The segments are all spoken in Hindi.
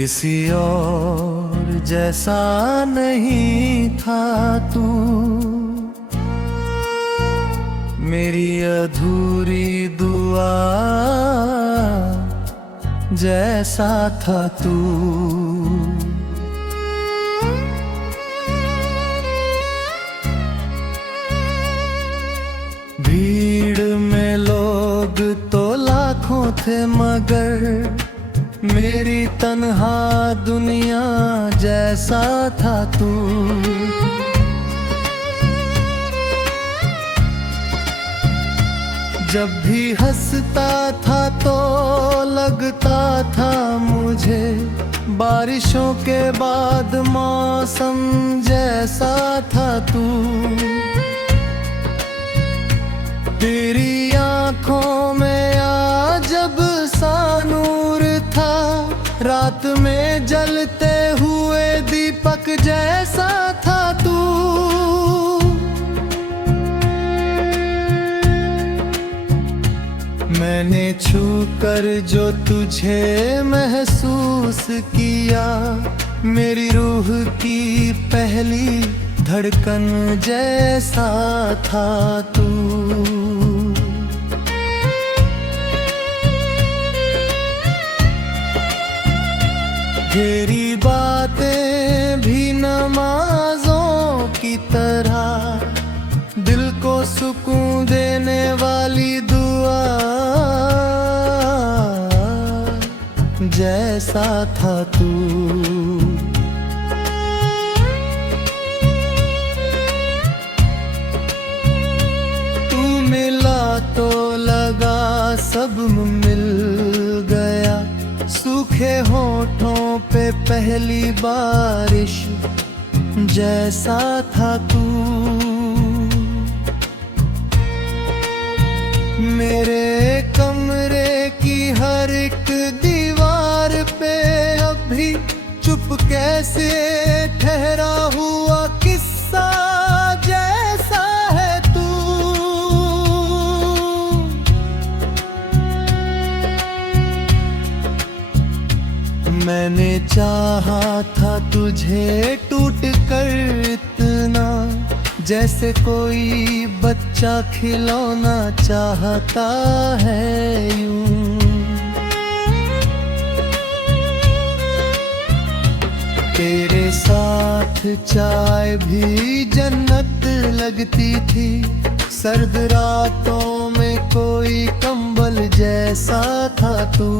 किसी और जैसा नहीं था तू, मेरी अधूरी दुआ जैसा था तू। भीड़ में लोग तो लाखों थे मगर मेरी तन्हा दुनिया जैसा था तू। जब भी हंसता था तो लगता था मुझे बारिशों के बाद मौसम जैसा था तू। तेरी आँखों में अजब सा नूर था, रात में जलते हुए दीपक जैसा था तू। मैंने छू कर जो तुझे महसूस किया, मेरी रूह की पहली धड़कन जैसा था तू। तेरी बातें भी नमाज़ों की तरह दिल को सुकून देने वाली दुआ जैसा था तू। तू मिला तो लगा सब मिल गया, सूखे होठों पे पहली बारिश जैसा था तू। मेरे कमरे की हर एक दीवार पे अभी चुप कैसे ठहरा हुआ किस्सा जैसा है तू। मैंने चाहा था तुझे टूट कर इतना, जैसे कोई बच्चा खिलौना चाहता है यूं। तेरे साथ चाय भी जन्नत लगती थी, सर्द रातों में कोई कंबल जैसा था तू।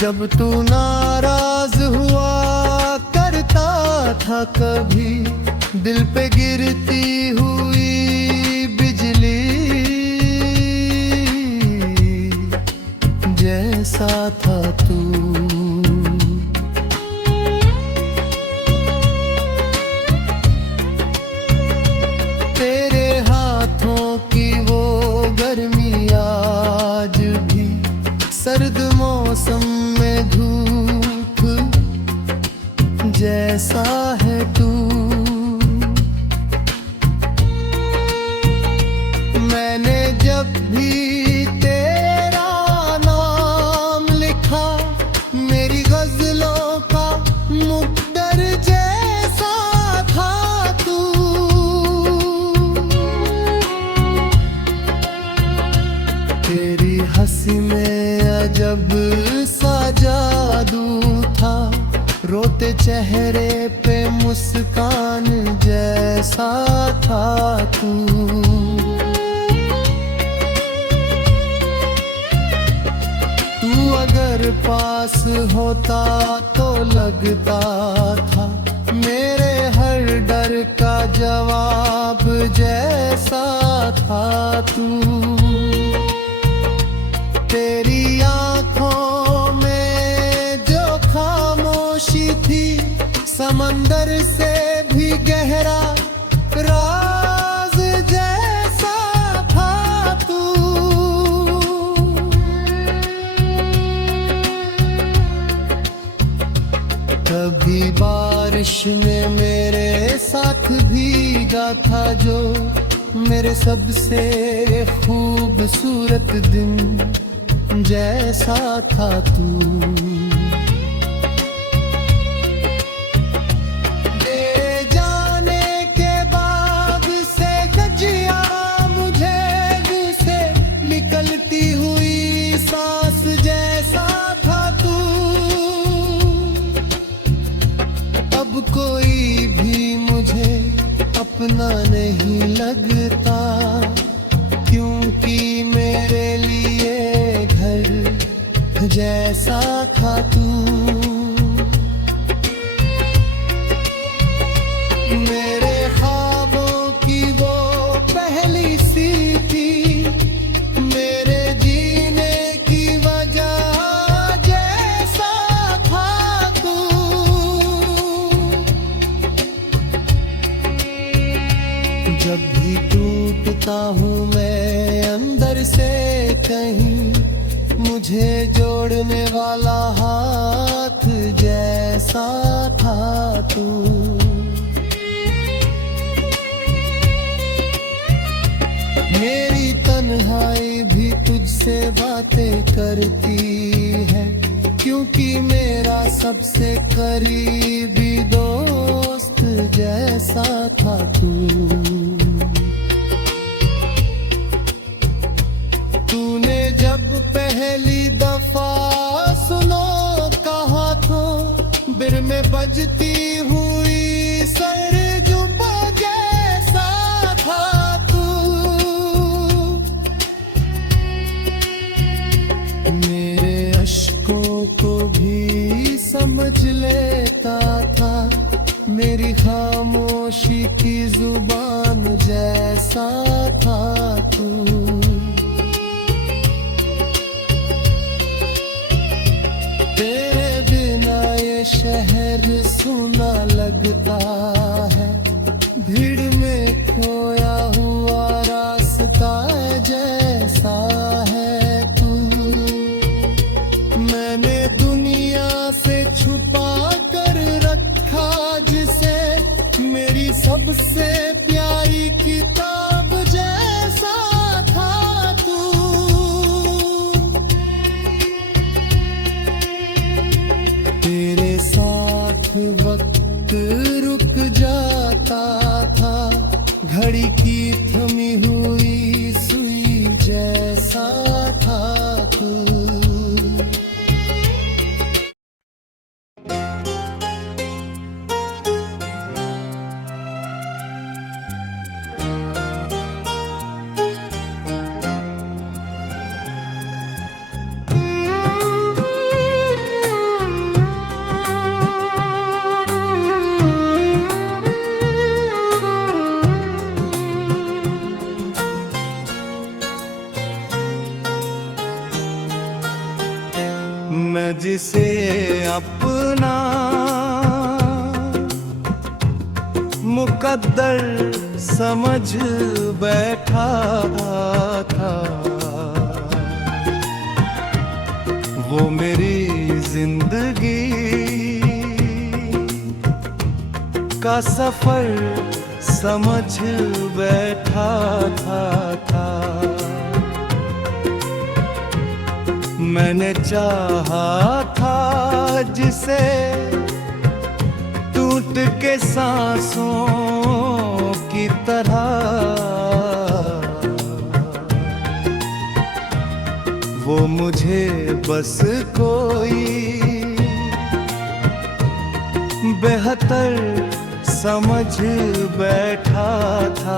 जब तू नाराज हुआ करता था कभी, दिल पे गिरती हुई बिजली जैसा था तू। तेरे हाथों की वो गर्मी आज भी सर्द मौसम में धूप जैसा है तू। मैंने जब भी तेरा नाम लिखा, मेरी गजलों का मुक्तर जैसा था तू। तेरी हंसी में अजब सा जादू था, रोते चेहरे पे मुस्कान जैसा था तू। तू अगर पास होता तो लगता था मेरे हर डर का जवाब जैसा था तू। तेरी आँखों में जो खामोशी थी, समंदर से भी गहरा राज जैसा था तू। कभी बारिश में मेरे साथ भीगा था जो, मेरे सबसे खूबसूरत दिन जैसा था तू। तेरे जाने के बाद से कजिया मुझे मुँह से निकलती हुई सांस जैसा था तू। अब कोई भी मुझे अपना नहीं लगता, क्योंकि मेरे लिए घर जैसा था तू। मेरे ख्वाबों की वो पहली सी थी, मेरे जीने की वजह जैसा था तू। जब भी टूटता हूँ मैं अंदर से कहीं, मुझे जोड़ने वाला हाथ जैसा था तू। मेरी तन्हाई भी तुझसे बातें करती है, क्योंकि मेरा सबसे करीबी दोस्त जैसा था तू। तूने जब पहली दफा सुनो कहा तो बिर में बजती हुई सरजुबा जैसा था तू। मेरे अश्कों को भी समझ लेता था, मेरी खामोशी की जुबान जैसा था तू। तेरे बिना ये शहर सुना लगता है, भीड़ में खोया हुआ रास्ता जैसा है तू। मैंने दुनिया से छुपा कर रखा जिसे, मेरी सबसे प्यारी किताब जैसा था तू। तेरे साथ वक्त रुक जाता था, घड़ी की थमी हुई सुई जैसा था तू। मैं जिसे अपना मुकद्दर समझ बैठा था, वो मेरी जिंदगी का सफर समझ बैठा था। मैंने चाहा था जिसे टूट के सांसों की तरह, वो मुझे बस कोई बेहतर समझ बैठा था।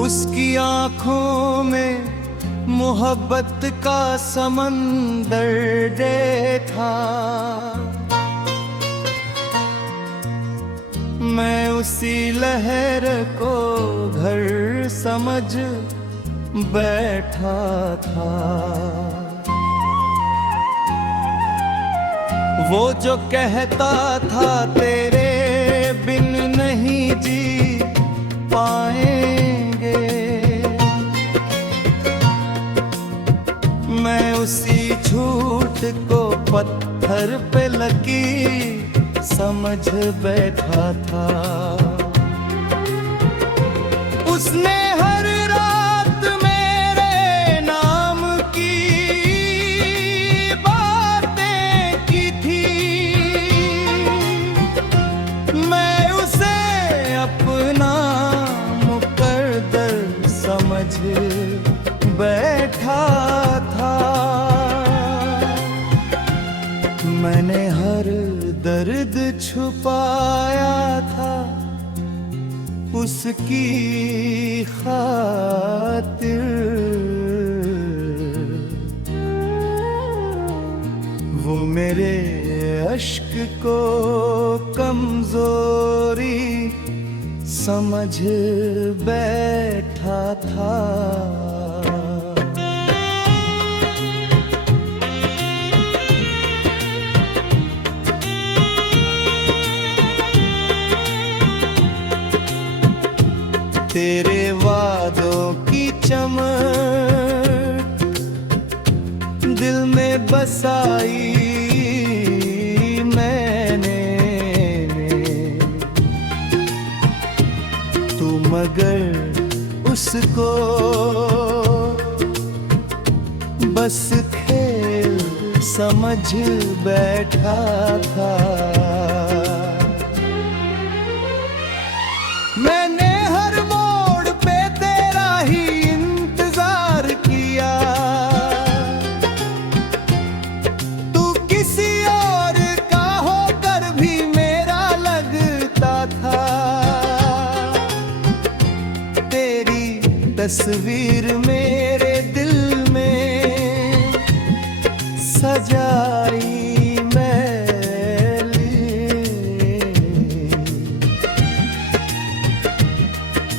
उसकी आँखों में मोहब्बत का समंदर था, मैं उसी लहर को घर समझ बैठा था। वो जो कहता था तेरे बिन नहीं जी पाएंगे, मैं उसी झूठ को पत्थर पे लकीर समझ बैठा था। उसने हर रात मेरे नाम की बातें की थी, मैं उसे अपना मुकद्दर समझ बैठा था। मैंने हर दर्द छुपाया था उसकी खातिर। वो मेरे अश्क को कमजोरी समझ बैठा था। तेरे वादों की चमक दिल में बसाई मैंने, तू मगर उसको बस खेल समझ बैठा था। मैंने तस्वीर मेरे दिल में सजाई मैंने,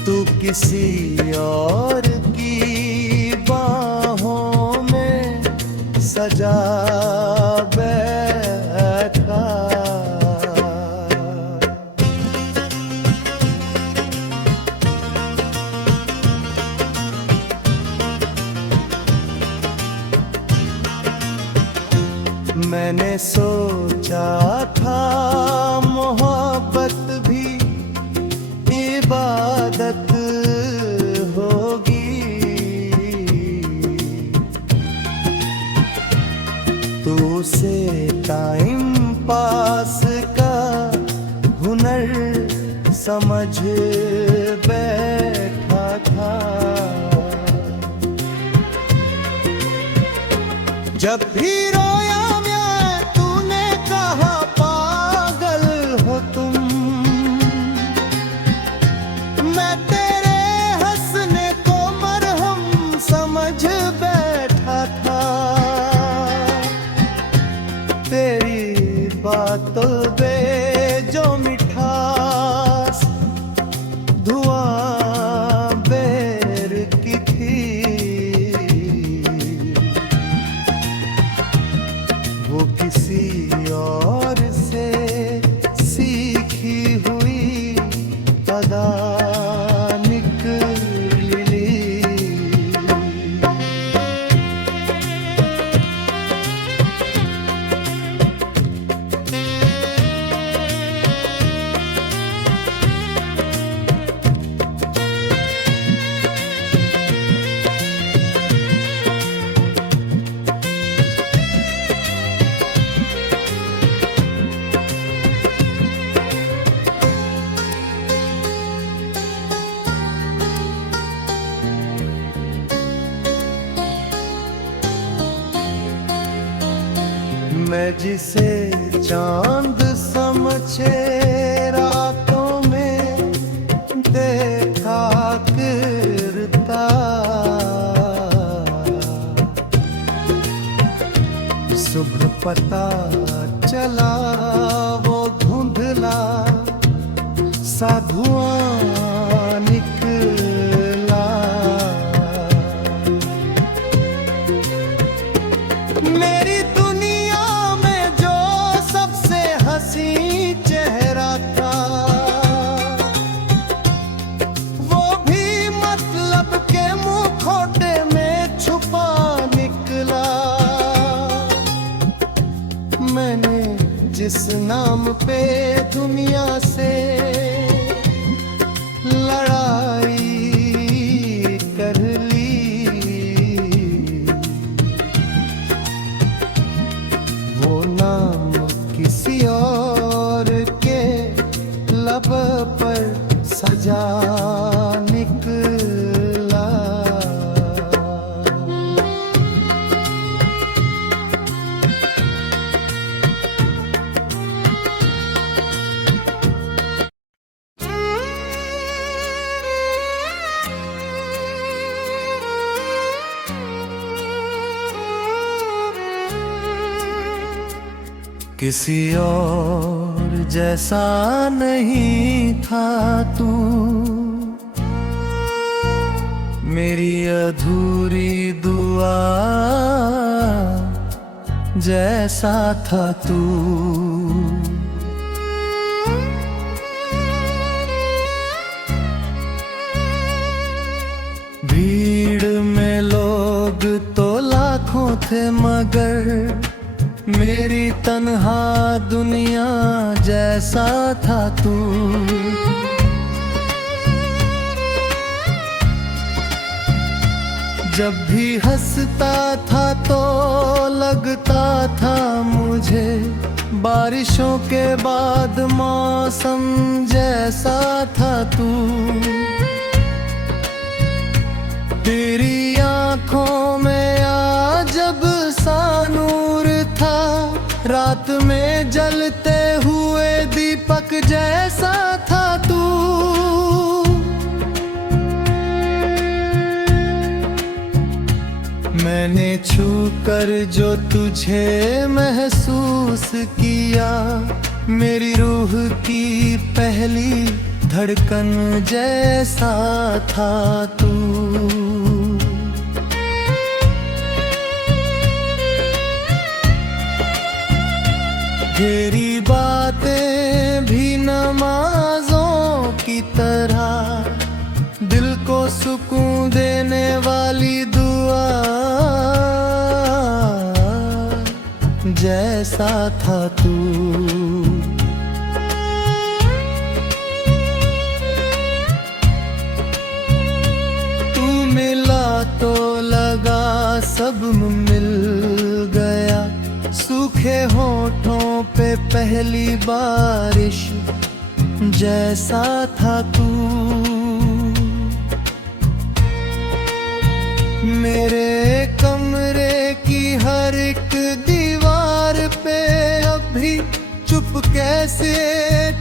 तू किसी और की बाहों में सजा बैठा। मैंने सोचा था मोहब्बत भी इबादत होगी, तू उसे टाइम पास का हुनर समझ बैठा था। जब भी रोया बातों पे जो मिठास धुआं बेर की थी, वो किसी और से सीखी हुई अदा निकली। मैं जिसे चांद समझे रातों में देखा करता, सुबह पता चला वो धुंधला सा धुआं निकला। से लड़ाई कर ली, वो नाम किसी और के लब पर सजा निकला। किसी और जैसा नहीं था तू, मेरी अधूरी दुआ जैसा था तू। भीड़ में लोग तो लाखों थे मगर मेरी तन्हा दुनिया जैसा था तू। जब भी हंसता था तो लगता था मुझे बारिशों के बाद मौसम जैसा था तू। तेरी आंखों में अजब सा नूर था, रात में जलते हुए दीपक जैसा था तू। मैंने छू कर जो तुझे महसूस किया, मेरी रूह की पहली धड़कन जैसा था तू। तेरी बातें भी नमाज़ों की तरह दिल को सुकून देने वाली दुआ जैसा था तू। तू मिला तो लगा सब मिल गया, सूखे होठों पे पहली बारिश जैसा था तू। मेरे कमरे की हर एक दीवार पे अभी चुप कैसे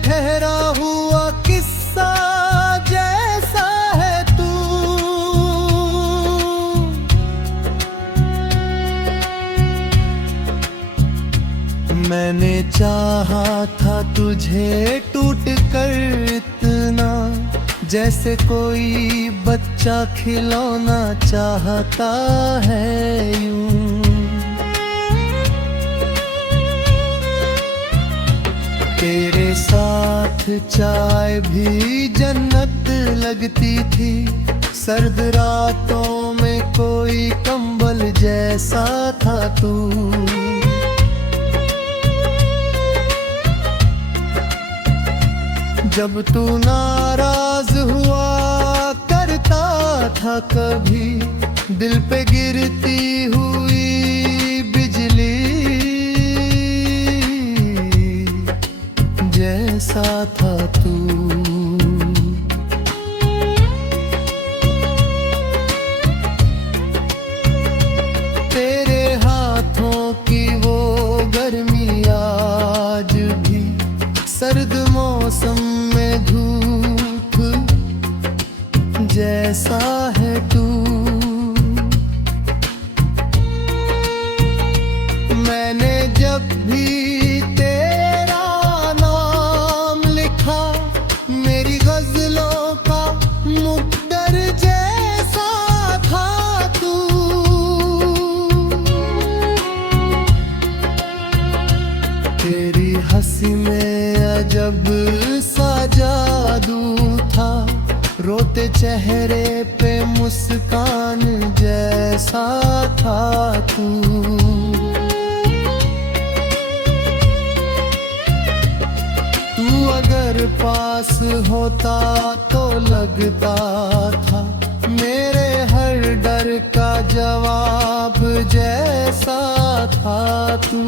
ठहरा हुआ किस्सा जैसा है तू। मैंने चाहा था तुझे टूट कर इतना, जैसे कोई बच्चा खिलौना चाहता है यूं। तेरे साथ चाय भी जन्नत लगती थी, सर्द रातों में कोई कंबल जैसा था तू। जब तू नाराज हुआ करता था कभी, दिल पे गिरती हुई बिजली जैसा था तू। तेरे हाथों की वो गर्मी आज भी सर्द मौसम में धूप जैसा है तू। मैंने जब भी तेरा नाम लिखा, मेरी गजलों का मुक़द्दर जैसा था तू। तेरी हंसी में अजब सा जादू था, रोते चेहरे पे मुस्कान जैसा था तू। तू अगर अगर पास होता तो लगता था मेरे हर डर का जवाब जैसा था तू।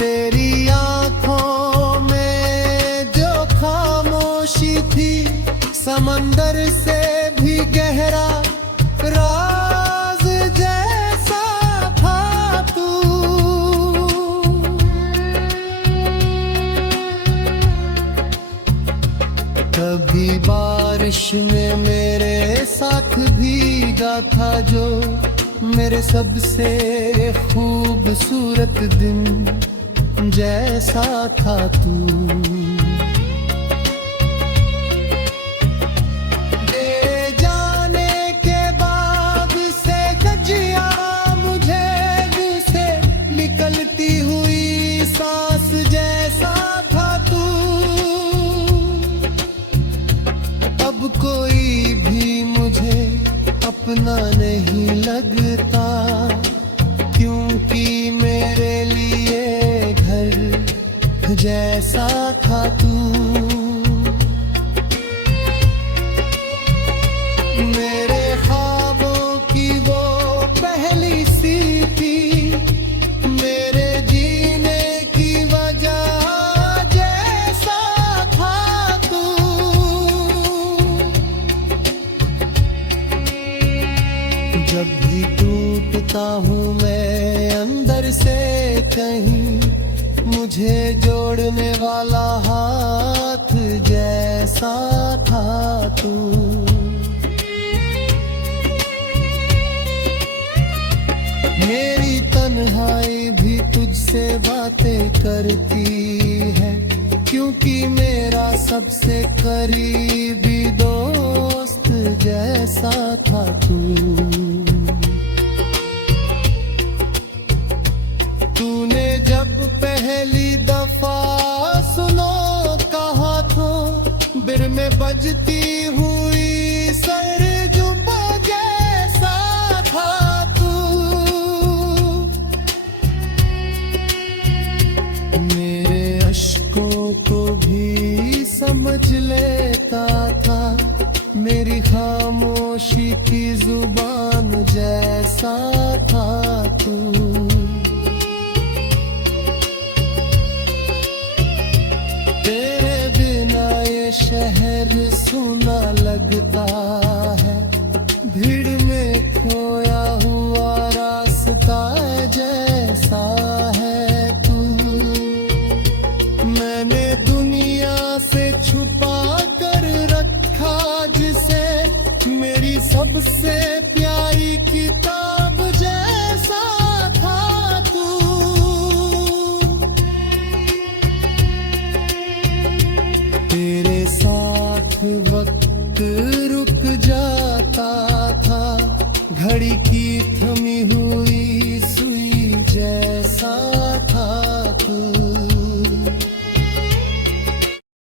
तेरी आंखों में जो खामोशी थी समंदर से भी गहरा राज जैसा था तू। कभी बारिश में मेरे साथ भीगा था जो मेरे सबसे खूबसूरत दिन जैसा था तू। ले जाने के बाद से गजिया मुझे से निकलती हुई सांस जैसा था तू। अब कोई भी मुझे अपना नहीं लगता क्योंकि मेरे लिए घर जैसा था तू। मेरे ख्वाबों की वो पहली सीटी मेरे जीने की वजह जैसा था तू। जब भी टूटता हूँ मैं अंदर से कहीं मुझे जोड़ने वाला हाथ जैसा था तू। मेरी तन्हाई भी तुझसे बातें करती है क्योंकि मेरा सबसे करीबी दोस्त जैसा था तू। तूने जब पहली दफा सुनो कहा तो बिर में बजती हुई सरजुम जैसा था तू। मेरे अश्कों को भी समझ लेता था मेरी खामोशी की जुबान जैसा था तू। तेरे बिना ये शहर सुना लगता है भीड़ में खोया हुआ रास्ता जैसा है तू। मैंने